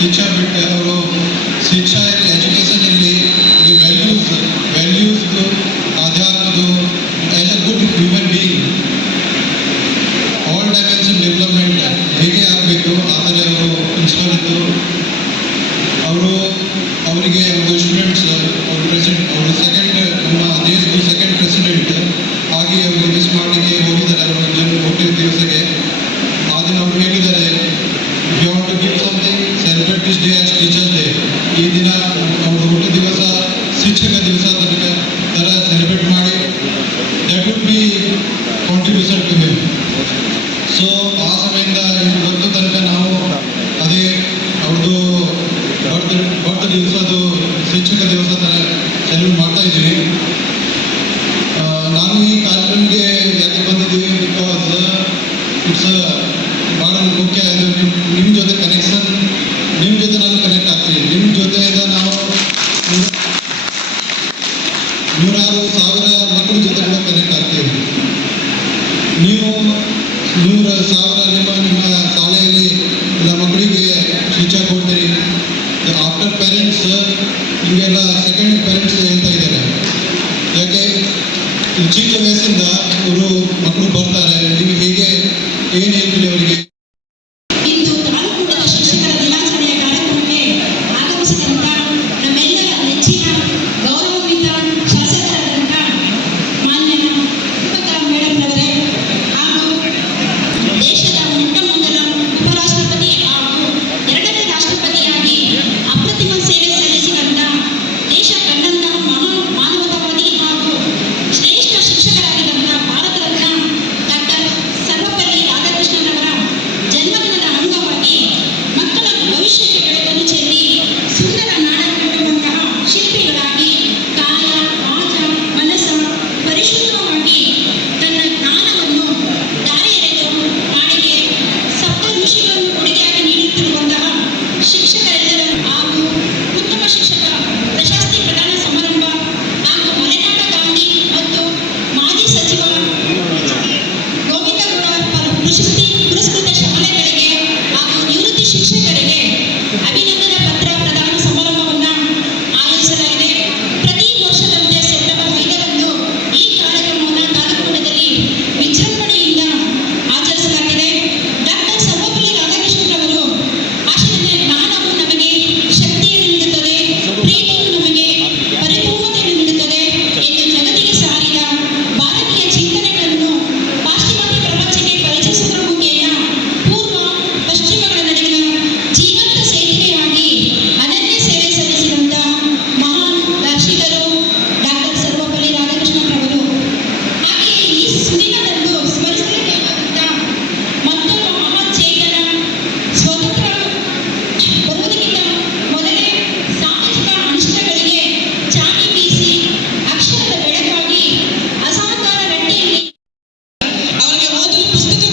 ಶಿಕ್ಷಾ ಶಿಕ್ಷಾ ಬಿಟ್ಟು ಅವರು ಶಿಕ್ಷಾ ಇರಲಿ ಈ values values ಆಧಾರದ್ದು as a good human being all dimension development ಹೇಗೆ ಆಗಬೇಕು ಆ ಥರ ಅವರು ಇದ್ದು ಅವರು, ಅವರಿಗೆ ಅವರು ಸ್ಟೂಡೆಂಟ್ಸ್ ಅವ್ರ ಪ್ರೆಸಿಡೆಂಟ್ ಅವರು ಸೆಕೆಂಡ್ ನಮ್ಮ ದೇಶದ ಸೆಕೆಂಡ್ ಪ್ರೆಸಿಡೆಂಟ್ ಆಗಿ ಅವರು ಮಿಸ್ ಮಾಡಲಿಕ್ಕೆ ಹೋಗಿದ್ದಾರೆ. ಅವರು ಜನ ಹುಟ್ಟಿದ ದಿವಸಕ್ಕೆ. ಆದರೆ ಅವರು ಹೇಳಿದ್ದಾರೆ. You to give something celebrate this day as teachers day ಈ ದಿನ ಅವರು ಹುಟ್ಟಿದ ದಿವಸ, ಶಿಕ್ಷಕ ದಿವಸ ಥರ ಸೆಲೆಬ್ರೇಟ್ ಮಾಡಿ that would be contribution to him so ಆ ಸಮಯದಿಂದ ಇವತ್ತು ತನಕ ನಾವು ಅದೇ ಅವ್ರದ್ದು ಬರ್ತ್ ಬರ್ತ್ ದಿವಸದ್ದು ಶಿಕ್ಷಕ ದಿವಸ ಥರ ಸೆಲೆಬ್ರೇಟ್ ಮಾಡ್ತಾ ಇದ್ದೀವಿ. ನಾನು ಈ ಕಾರ್ಯಕ್ರಮಕ್ಕೆ ಯಾಕೆ ಬಂದಿದ್ದೀವಿ ಬಿಕಾಸ್ ಇಟ್ಸ್ ಭಾಳ ಮುಖ್ಯ. ಇದು ನಿಮ್ಮ ಜೊತೆ transformei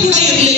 Amen.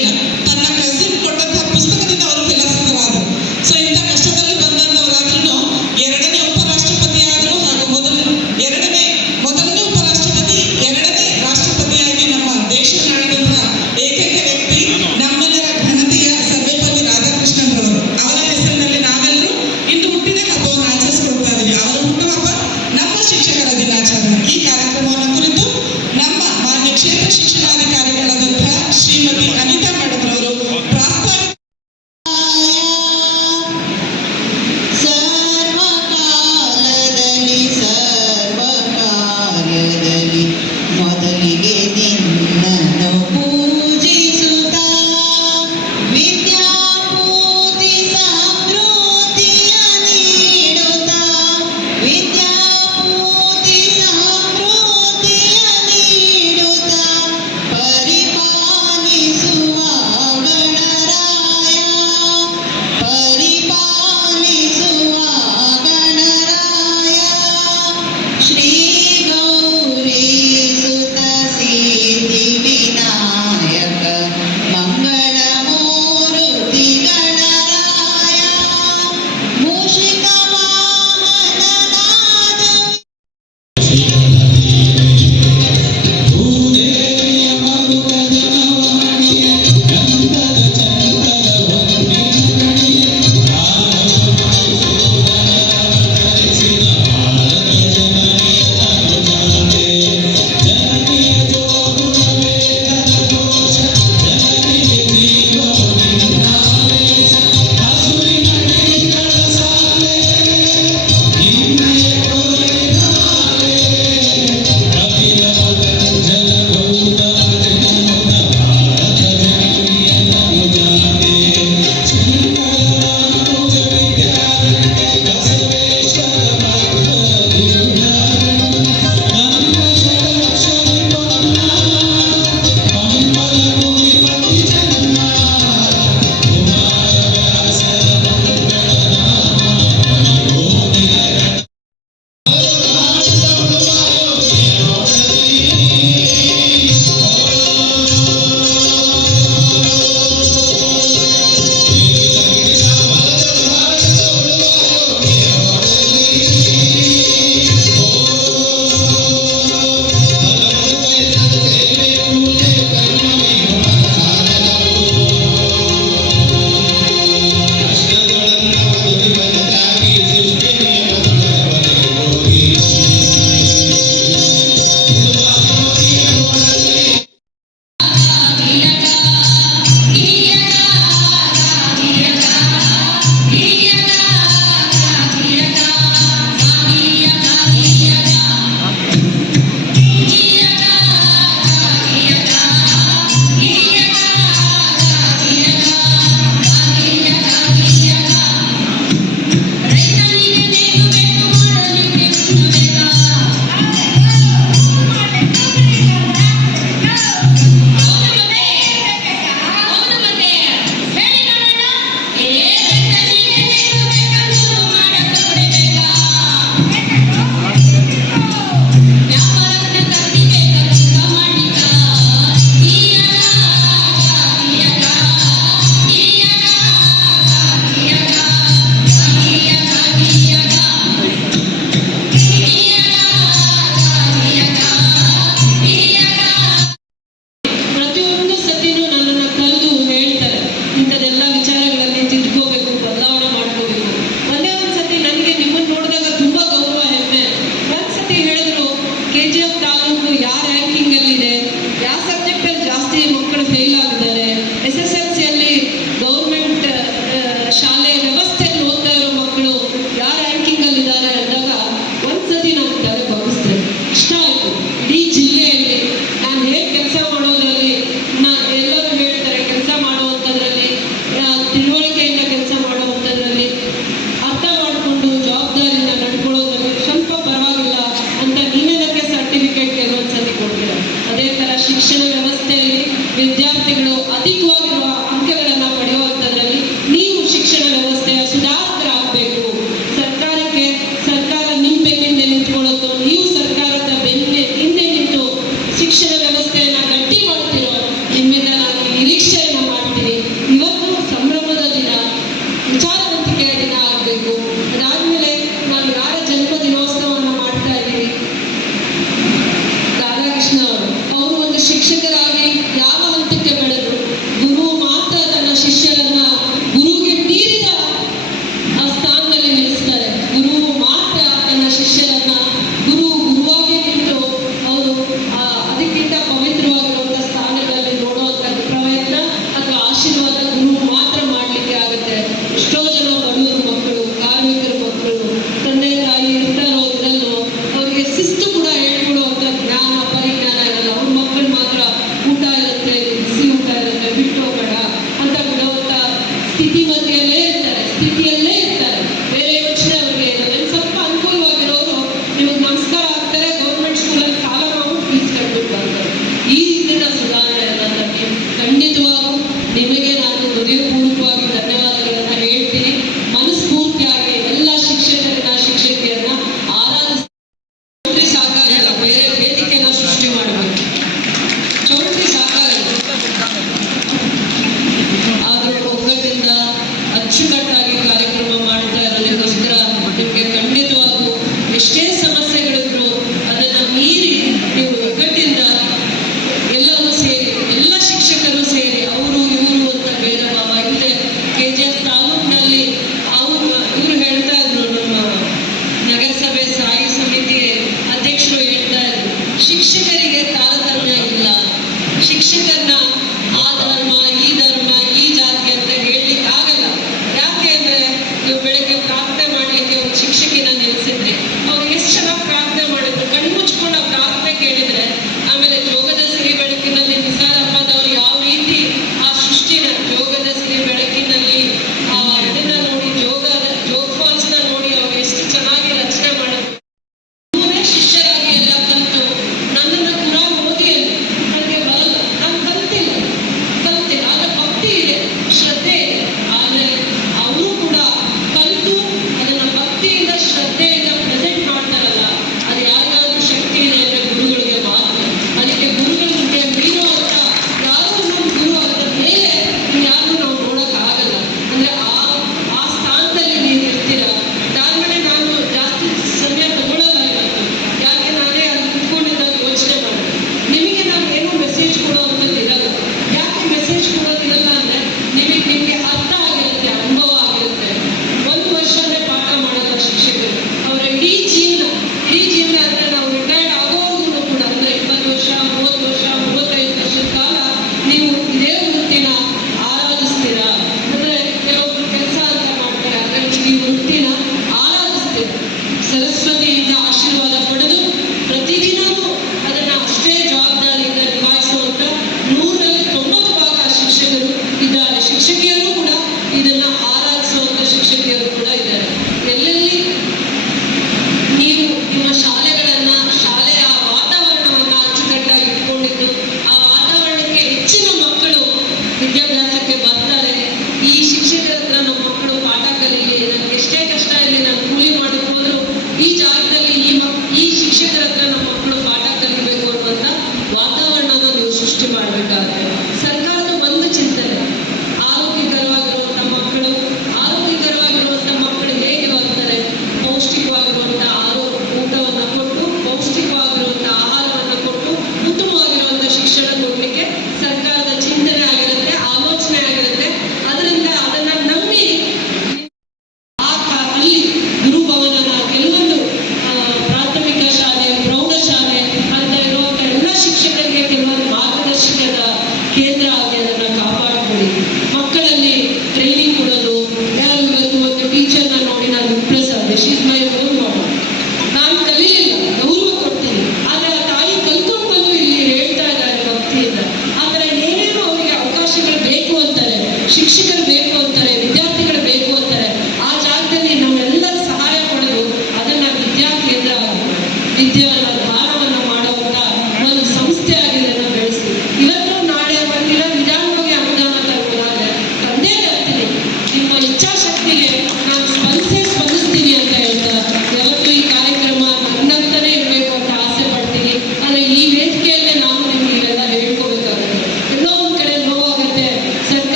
you